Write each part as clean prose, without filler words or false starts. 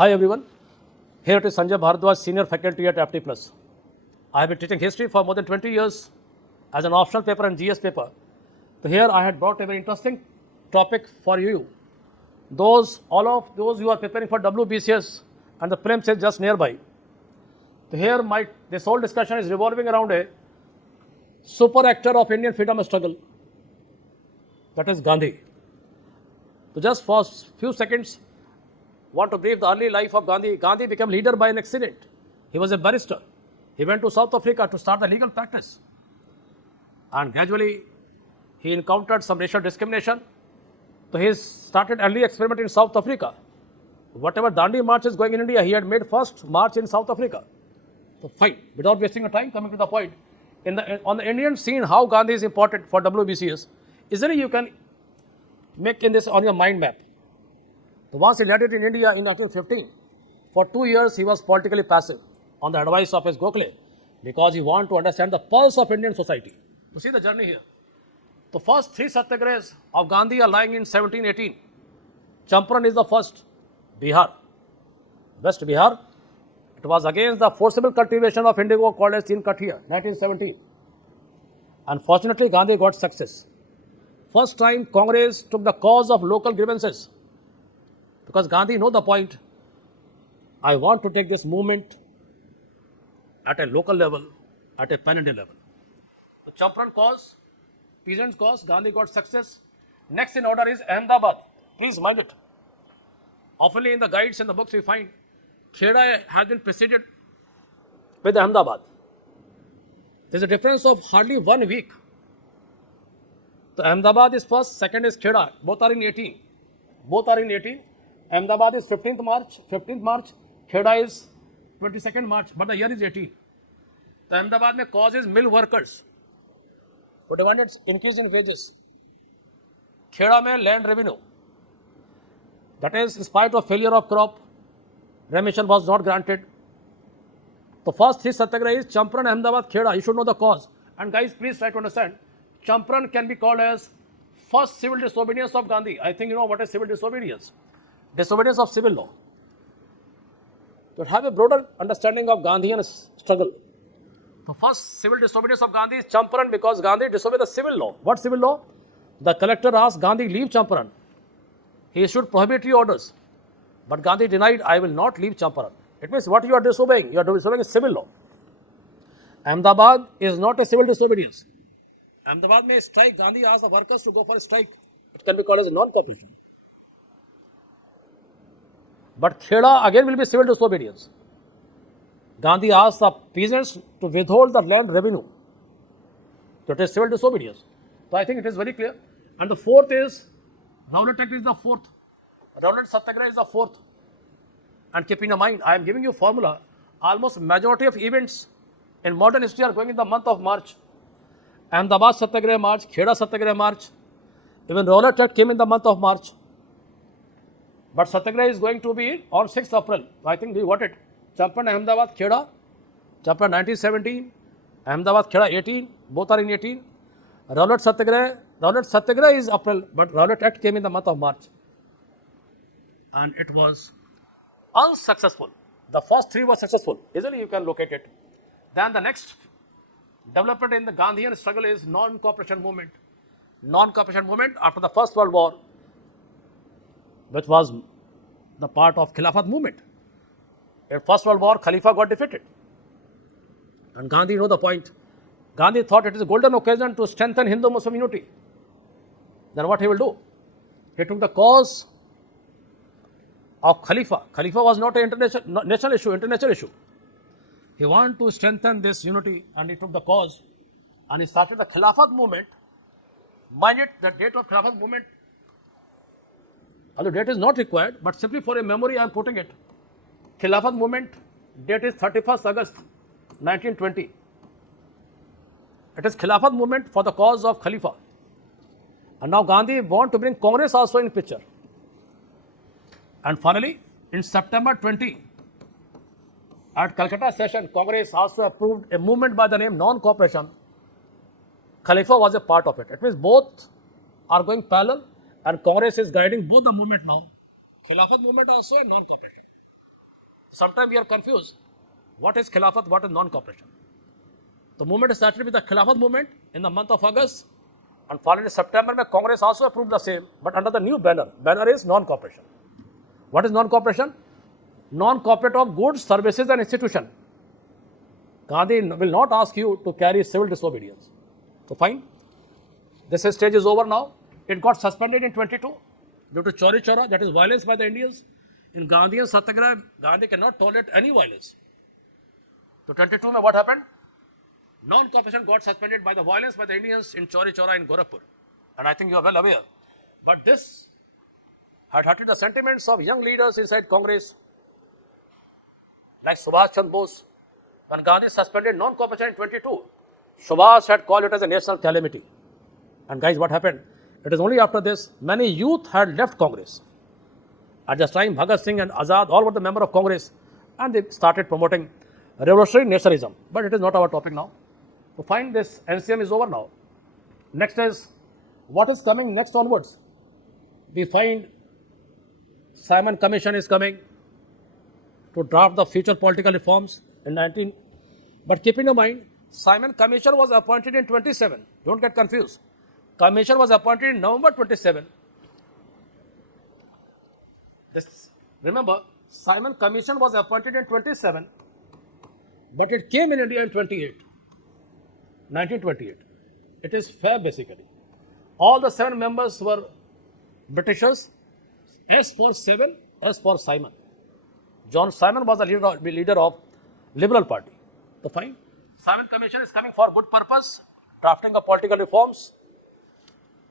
Hi everyone, here it is Sanjay Bharadwaj, Senior Faculty at Apti Plus. I have been teaching history for more than 20 years as an optional paper and GS paper. So here I had brought a very interesting topic for you. All of those who are preparing for WBCS and the prelims is just nearby. So here this whole discussion is revolving around a super actor of Indian freedom struggle, that is Gandhi. So just for few seconds, want to brief the early life of Gandhi. Gandhi became leader by an accident. He was a barrister. He went to South Africa to start the legal practice. And gradually, he encountered some racial discrimination. So he started early experiment in South Africa. Whatever Dandi march is going in India, he had made first march in South Africa. So fine, without wasting your time, coming to the point, on the Indian scene, how Gandhi is important for WBCS, easily you can make in this on your mind map. So once he landed in India in 1915, for 2 years he was politically passive on the advice of his Gokhale because he wanted to understand the pulse of Indian society. You see the journey here. The first 3 satyagrahas of Gandhi are lying in 1718. Champaran is the first, Bihar, West Bihar. It was against the forcible cultivation of indigo called as Chin Kathia, 1917. Unfortunately, Gandhi got success. First time Congress took the cause of local grievances. Because Gandhi know the point, I want to take this movement at a local level, at a pan-Indian level. The Champaran cause, peasants cause, Gandhi got success. Next in order is Ahmedabad. Please mind it. Often in the guides and the books we find, Kheda has been preceded with Ahmedabad. There is a difference of hardly 1 week. So Ahmedabad is first, second is Kheda. Both are in 18. Ahmedabad is 15th March, Kheda is 22nd March, but the year is 18. The Ahmedabad mein cause is mill workers who demanded increase in wages. Kheda mein land revenue. That is, in spite of failure of crop, remission was not granted. The first 3 satyagraha is Champaran, Ahmedabad, Kheda. You should know the cause. And guys, please try to understand. Champaran can be called as first civil disobedience of Gandhi. I think you know what is civil disobedience. Disobedience of civil law. To have a broader understanding of Gandhian struggle. The first civil disobedience of Gandhi is Champaran because Gandhi disobeyed the civil law. What civil law? The collector asked Gandhi, leave Champaran. He issued prohibitory orders. But Gandhi denied, I will not leave Champaran. It means what you are disobeying? You are disobeying civil law. Ahmedabad is not a civil disobedience. Ahmedabad may strike. Gandhi asked the workers to go for a strike. It can be called as a non-cooperation. But Kheda again will be civil disobedience. Gandhi asked the peasants to withhold the land revenue. That is civil disobedience. So I think it is very clear. And the fourth is, Rowlatt Act is the fourth. Rowlatt Satyagraha is the fourth. And keep in mind, I am giving you formula. Almost majority of events in modern history are going in the month of March. Ahmedabad Satyagraha March, Kheda Satyagraha March. Even Rowlatt Act came in the month of March. But Satyagraha is going to be on 6th April. I think we got it. Champaran, Ahmedabad, Kheda. Champaran 1917. Ahmedabad, Kheda 18. Both are in 18. Rowlatt Satyagraha is April, but Rowlatt Act came in the month of March. And it was unsuccessful. The first 3 were successful. Easily you can locate it. Then the next development in the Gandhian struggle is non-cooperation movement. Non-cooperation movement after the First World War, which was the part of Khilafat movement. In First World War, Khalifa got defeated. And Gandhi know the point. Gandhi thought it is a golden occasion to strengthen Hindu-Muslim unity. Then what he will do? He took the cause of Khalifa. Khalifa was not an national issue. He wanted to strengthen this unity and he took the cause and he started the Khilafat movement. Mind it, the date of Khilafat movement, although date is not required, but simply for a memory I am putting it. Khilafat movement date is 31st August 1920. It is Khilafat movement for the cause of Khalifa. And now Gandhi want to bring Congress also in picture. And finally, in September 20, at Calcutta session, Congress also approved a movement by the name Non-Cooperation. Khalifa was a part of it. It means both are going parallel and Congress is guiding both the movement now. Khilafat movement also and non-cooperation. sometimes we are confused. What is Khilafat, what is non-cooperation? The movement started with the Khilafat movement in the month of August, and following in September, Congress also approved the same, but under the new banner. Banner is non-cooperation. What is non-cooperation? Non-cooperate of goods, services and institution. Gandhi will not ask you to carry civil disobedience. So fine. This stage is over now. It got suspended in 22 due to Chauri Chaura, that is violence by the Indians. In Gandhian Satyagraha, Gandhi cannot tolerate any violence. So 22 mein what happened? Non-cooperation got suspended by the violence by the Indians in Chauri Chaura in Gorakhpur. And I think you are well aware. But this had hurted the sentiments of young leaders inside Congress, like Subhash Chandra Bose. When Gandhi suspended non-cooperation in 22, Subhash had called it as a national calamity. And guys, what happened? It is only after this, many youth had left Congress. At this time, Bhagat Singh and Azad all were the member of Congress, and they started promoting revolutionary nationalism. But it is not our topic now. So fine, this NCM is over now. Next is, what is coming next onwards? We find Simon Commission is coming to draft the future political reforms in 19. But keep in mind, Simon Commission was appointed in 27. Don't get confused. Commission was appointed in November 27. Remember, Simon Commission was appointed in 27, but it came in India in 1928. It is fair basically. All the 7 members were Britishers. S for 7, S for Simon. John Simon was the leader of Liberal Party. So fine. Simon Commission is coming for good purpose, drafting of political reforms.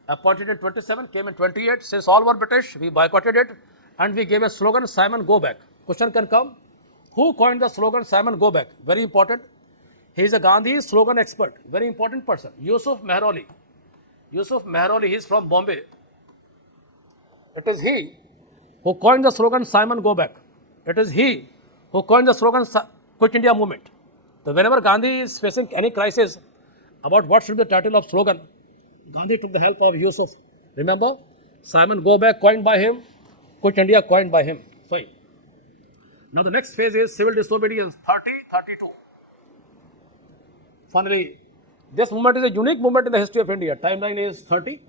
Appointed in 27, came in 28. Since all were British, we boycotted it and we gave a slogan, Simon Go Back. Question can come. Who coined the slogan Simon Go Back? Very important. He is a Gandhi slogan expert. Very important person. Yusuf Mehroli. Yusuf Mehroli, he is from Bombay. It is he who coined the slogan Simon Go Back. It is he who coined the slogan Quit India Movement. So whenever Gandhi is facing any crisis about what should be the title of slogan, Gandhi took the help of Yusuf. Remember, Simon Go Back coined by him, Quit India coined by him. Fine. Now the next phase is civil disobedience, 30-32. Finally, this movement is a unique movement in the history of India. Timeline is 30.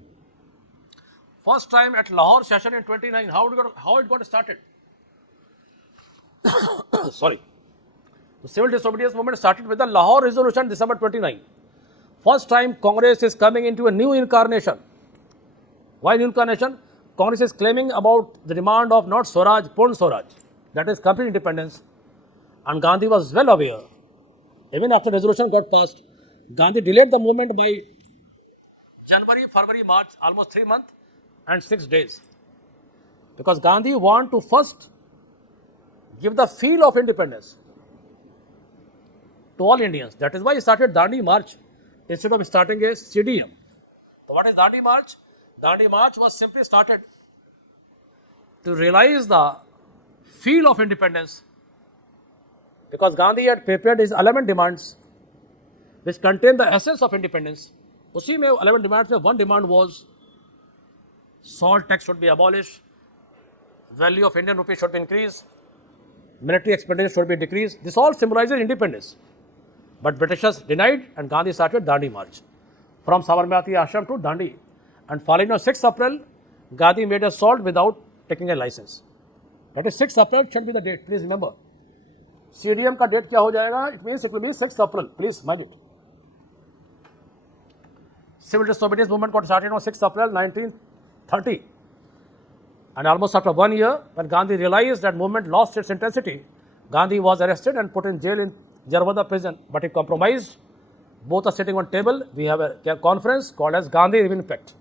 First time at Lahore session in 29. How it got started? Sorry. The civil disobedience movement started with the Lahore resolution, December 29. First time Congress is coming into a new incarnation. Why new incarnation? Congress is claiming about the demand of not Swaraj, Purn Swaraj. That is complete independence. And Gandhi was well aware. Even after resolution got passed, Gandhi delayed the movement by January, February, March, almost 3 months and 6 days. Because Gandhi wanted to first give the feel of independence to all Indians. That is why he started Dandi March instead of starting a CDM. So what is Dandi March? Dandi March was simply started to realize the feel of independence, because Gandhi had prepared his 11 demands which contain the essence of independence. उसी में 11 demands में one demand was salt tax should be abolished, value of Indian rupee should be increased, military expenditure should be decreased. This all symbolizes independence. But Britishers denied and Gandhi started Dandi March from Sabarmati Ashram to Dandi. And following on 6th April, Gandhi made a salt without taking a license. That is 6th April should be the date. Please remember. CDM का date क्या हो जाएगा? It means it will be 6th April. Please mark it. Civil disobedience movement got started on 6th April 1930. And almost after 1 year, when Gandhi realized that movement lost its intensity, Gandhi was arrested and put in jail in Jarwada prison. But he compromised. Both are sitting on table. We have a conference called as Gandhi Review Pact.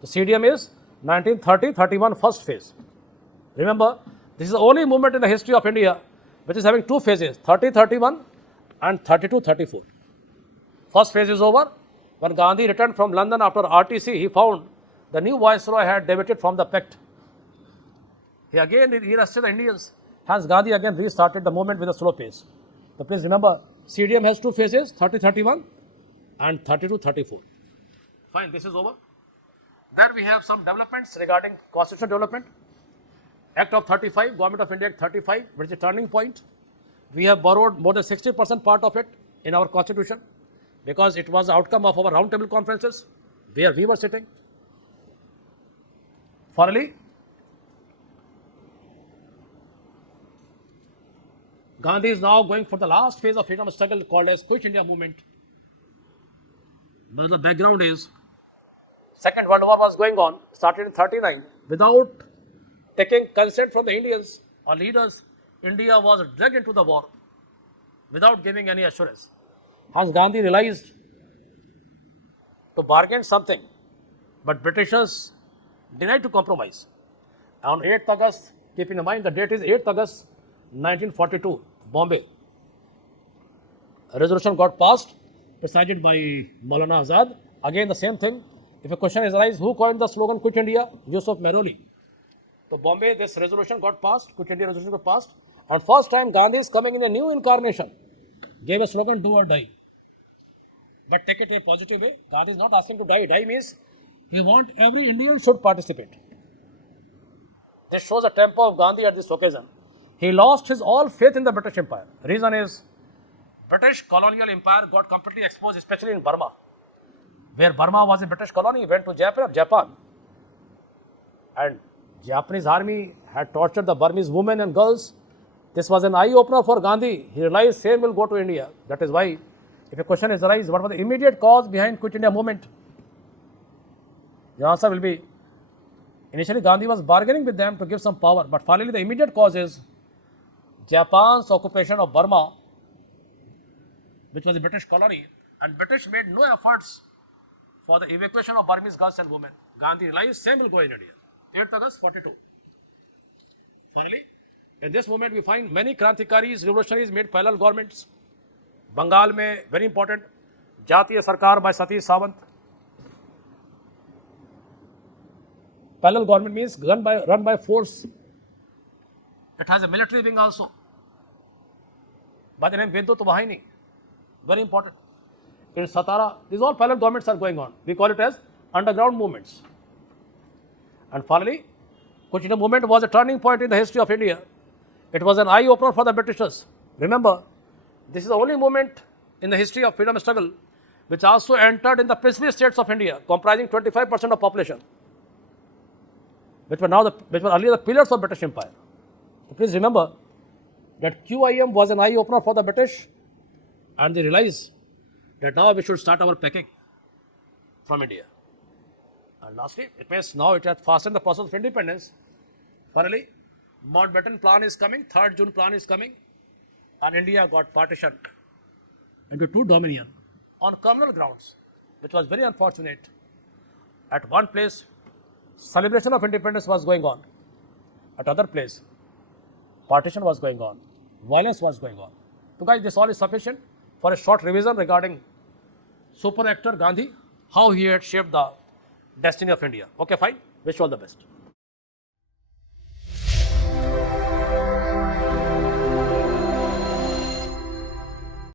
The CDM is 1930-31 first phase. Remember, this is the only movement in the history of India which is having 2 phases, 30-31 and 32-34. First phase is over. When Gandhi returned from London after RTC, he found the new viceroy had deviated from the pact. He arrested the Indians. Hence, Gandhi again restarted the movement with a slow pace. So please remember, CDM has 2 phases, 30-31 and 32-34. Fine, this is over. There we have some developments regarding constitutional development. Act of 35, Government of India Act 35, which is a turning point. We have borrowed more than 60% part of it in our constitution because it was the outcome of our roundtable conferences where we were sitting. Finally, Gandhi is now going for the last phase of freedom struggle called as Quit India movement. Now the background is Second World War was going on, started in 39. Without taking consent from the Indians or leaders, India was dragged into the war without giving any assurance. Has Gandhi realized to bargain something, but Britishers denied to compromise. On 8th August, keeping in mind the date is 8th August 1942, Bombay. A resolution got passed, presided by Maulana Azad. Again the same thing. If a question is arise, who coined the slogan Quit India? Yusuf Mehroli. So Bombay, this resolution got passed, Quit India resolution got passed. And first time Gandhi is coming in a new incarnation. Gave a slogan, do or die. But take it in a positive way. Gandhi is not asking to die. Die means he wants every Indian should participate. This shows the tempo of Gandhi at this occasion. He lost his all faith in the British Empire. Reason is British colonial empire got completely exposed, especially in Burma. Where Burma was a British colony, went to Japan. And Japanese army had tortured the Burmese women and girls. This was an eye-opener for Gandhi. He realized same will go to India. That is why, if a question is arise, what was the immediate cause behind Quit India movement? The answer will be, initially Gandhi was bargaining with them to give some power, but finally the immediate cause is Japan's occupation of Burma, which was a British colony, and British made no efforts for the evacuation of Burmese girls and women. Gandhi realized same will go in India. 8th August 42. Finally, in this movement we find many Krantikaris, revolutionaries made parallel governments. Bengal mein, very important, Jatiya Sarkar by Satish Sawant. Parallel government means run by force. It has a military wing also. By the name Vidyut Vahini. Very important. In Satara, these all parallel governments are going on. We call it as underground movements. And finally, Quit India movement was a turning point in the history of India. It was an eye-opener for the Britishers. Remember, this is the only movement in the history of freedom struggle which also entered in the princely states of India, comprising 25% of population, which were earlier the pillars of British Empire. So please remember that QIM was an eye-opener for the British, and they realized that now we should start our packing from India. And lastly, it means now it has fastened the process of independence. Finally, Mountbatten plan is coming, 3rd June plan is coming, and India got partitioned into two dominions on communal grounds, which was very unfortunate. At one place, celebration of independence was going on. At other place, partition was going on, violence was going on. So guys, this all is sufficient for a short revision regarding super actor Gandhi, how he had shaped the destiny of India. Okay, fine. Wish you all the best.